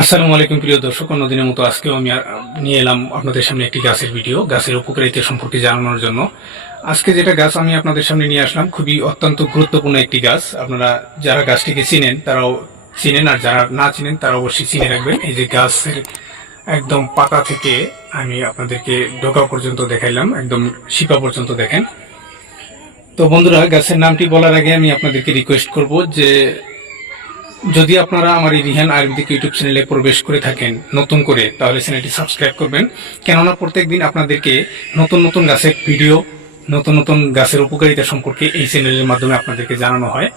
আসসালামু আলাইকুম, প্রিয় দর্শক। অন্যদিনের মতো আজকেও আমি নিয়ে এলাম আপনাদের সামনে একটি গাছের ভিডিও, গাছের উপকারিতা সম্পর্কে জানানোর জন্য। আজকে যেটা গাছ আমি আপনাদের সামনে নিয়ে আসলাম, খুবই অত্যন্ত গুরুত্বপূর্ণ একটি গাছ। আপনারা যারা গাছটিকে চিনেন, তারাও চিনেন, আর যারা না চিনেন, তারা অবশ্যই চিনে রাখবেন। এই যে গাছের একদম পাতা থেকে আমি আপনাদেরকে ডোকা পর্যন্ত দেখাইলাম, একদম শিপা পর্যন্ত দেখেন। তো বন্ধুরা, গাছের নামটি বলার আগে আমি আপনাদেরকে রিকোয়েস্ট করব যে যদি আপনারা আমার এই রিহান আয়ুর্বেদিক ইউটিউব চ্যানেলে প্রবেশ করে থাকেন, নতুন করে, তাহলে চ্যানেলটি সাবস্ক্রাইব করবেন। কেননা প্রত্যেকদিন আপনাদেরকে নতুন নতুন গাছের ভিডিও, নতুন নতুন গাছের উপকারিতা সম্পর্কে এই চ্যানেলের মাধ্যমে আপনাদেরকে জানানো হয়।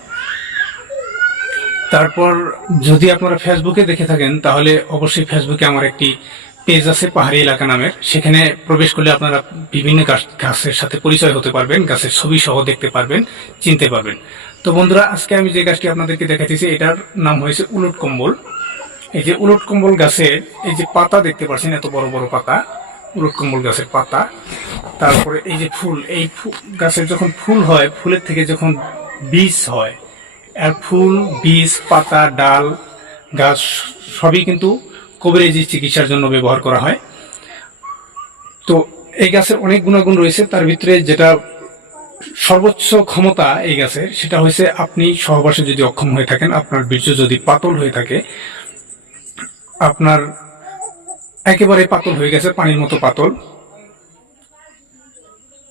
তারপর, যদি আপনারা ফেসবুকে দেখে থাকেন, তাহলে অবশ্যই ফেসবুকে আমার একটি পেজ আছে, পাহাড়ি এলাকা নামের। সেখানে প্রবেশ করলে আপনারা বিভিন্ন গাছ- গাছের সাথে পরিচয় হতে পারবেন, গাছের ছবি সহ দেখতে পারবেন, চিনতে পারবেন। তো বন্ধুরা, আজকে আমি যে গাছটি আপনাদেরকে দেখাতেছি এটার নাম হয়েছে উলট কম্বল। এই যে উলট কম্বল গাছের এই যে পাতা দেখতে পাচ্ছেন এত বড় বড় পাতা, উলট কম্বল গাছের পাতা। তারপরে এই যে ফুল, এই গাছের যখন ফুল হয়, ফুলের থেকে যখন বীজ হয়, আর ফুল, বীজ, পাতা, ডাল, গাছ সবই কিন্তু কবিরাজি চিকিৎসার জন্য ব্যবহার করা হয়। তো এই গাছের অনেক গুণাগুণ রয়েছে, তার ভিতরে যেটা সর্বোচ্চ ক্ষমতা এই গাছের সেটা হয়েছে আপনি সহবাসে যদি অক্ষম হয়ে থাকেন, আপনার বীর্য যদি পাতল হয়ে থাকে, আপনার একেবারে পাতল হয়ে গেছে, পানির মতো পাতল।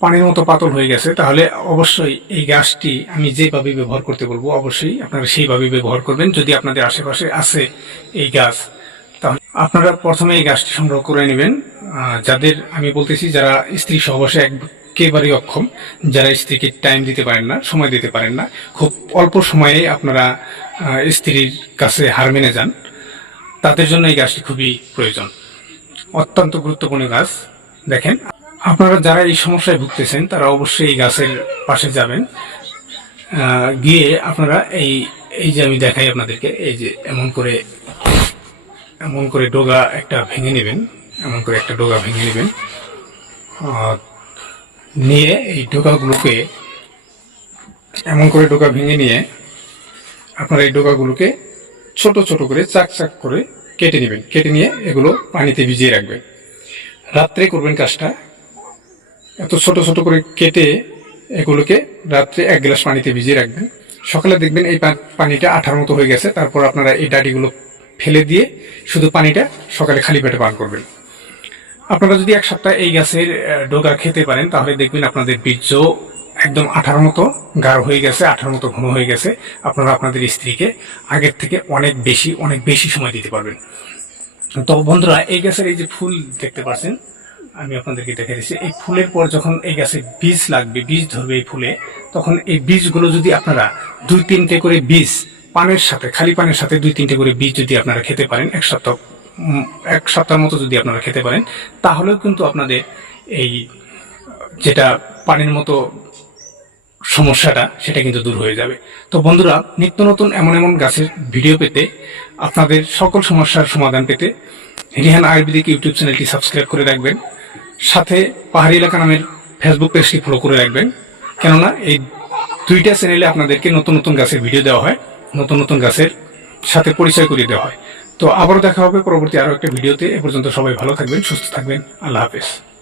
পানির মতো পাতল হয়ে গেছে, তাহলে অবশ্যই এই গাছটি আমি যেভাবে ব্যবহার করতে বলব, অবশ্যই আপনারা সেইভাবে ব্যবহার করবেন। যদি আপনাদের আশেপাশে আছে এই গাছ, তাহলে আপনারা প্রথমে এই গাছটি সংগ্রহ করে নেবেন। যাদের, আমি বলতেছি, যারা স্ত্রী সহবাসে একেবারেই অক্ষম। যারা স্ত্রীকে টাইম দিতে পারেন না, সময় দিতে পারেন না, খুব অল্প সময়ে আপনারা স্ত্রীর কাছে হার মেনে যান। তাদের জন্য এই গাছটি খুবই প্রয়োজন। অত্যন্ত গুরুত্বপূর্ণ গাছ। দেখেন, আপনারা যারা এই সমস্যায় ভুগতেছেন, তারা অবশ্যই এই গাছের পাশে যাবেন। গিয়ে আপনারা এই এই যে আমি দেখাই আপনাদেরকে, এই যে এমন করে এমন করে ডোগা একটা ভেঙে নেবেন। এমন করে একটা ডোগা ভেঙে নেবেন। নিয়ে এই ডোগাগুলোকে এমন করে ডোগা ভেঙে নিয়ে আপনারা এই ডোকাগুলোকে ছোট ছোট করে, চাক চাক করে কেটে নেবেন। কেটে নিয়ে এগুলো পানিতে ভিজিয়ে রাখবেন। রাত্রে করবেন কাজটা। এত ছোট ছোট করে কেটে এগুলোকে রাত্রে এক গ্লাস পানিতে ভিজিয়ে রাখবেন। সকালে দেখবেন এই পানিটা আঠার মতো হয়ে গেছে। তারপর আপনারা এই ডাটিগুলো ফেলে দিয়ে শুধু পানিটা সকালে খালি পেটে পান করবেন। আপনারা যদি এক সপ্তাহ এই গাছের ডোগা খেতে পারেন, তাহলে দেখবেন আপনাদের বীর্য একদম আঠার মতো গাঢ় হয়ে গেছে, আঠার মতো ঘন হয়ে গেছে। আপনারা আপনাদের স্ত্রীকে আগের থেকে অনেক বেশি অনেক বেশি সময় দিতে পারবেন। তো বন্ধুরা, এই গাছের এই যে ফুল দেখতে পাচ্ছেন আমি আপনাদেরকে দেখে দিচ্ছি। এই ফুলের পর যখন এই গাছে বীজ লাগবে, বীজ ধরবে এই ফুলে, তখন এই বীজগুলো যদি আপনারা দুই তিনটে করে বীজ পানের সাথে, খালি পানের সাথে দুই তিনটে করে বীজ যদি আপনারা খেতে পারেন, এক সপ্তাহ এক সপ্তাহের মতো যদি আপনারা খেতে পারেন, তাহলেও কিন্তু আপনাদের এই, যেটা পানির মতো সমস্যাটা, সেটা কিন্তু দূর হয়ে যাবে। তো বন্ধুরা, নিত্য নতুন এমন এমন গাছের ভিডিও পেতে, আপনাদের সকল সমস্যার সমাধান পেতে রিহান আয়ুর্বেদিক ইউটিউব চ্যানেলটি সাবস্ক্রাইব করে রাখবেন। সাথে পাহাড়ি এলাকা নামের ফেসবুক পেজটি ফলো করে রাখবেন। কেননা, এই দুইটা চ্যানেলে আপনাদেরকে নতুন নতুন গাছের ভিডিও দেওয়া হয়, নতুন নতুন গাছের সাথে পরিচয় করিয়ে দেওয়া হয়। তো আবারও দেখা হবে পরবর্তী আরও একটা ভিডিওতে। এ পর্যন্ত সবাই ভালো থাকবেন, সুস্থ থাকবেন। আল্লাহ হাফেজ।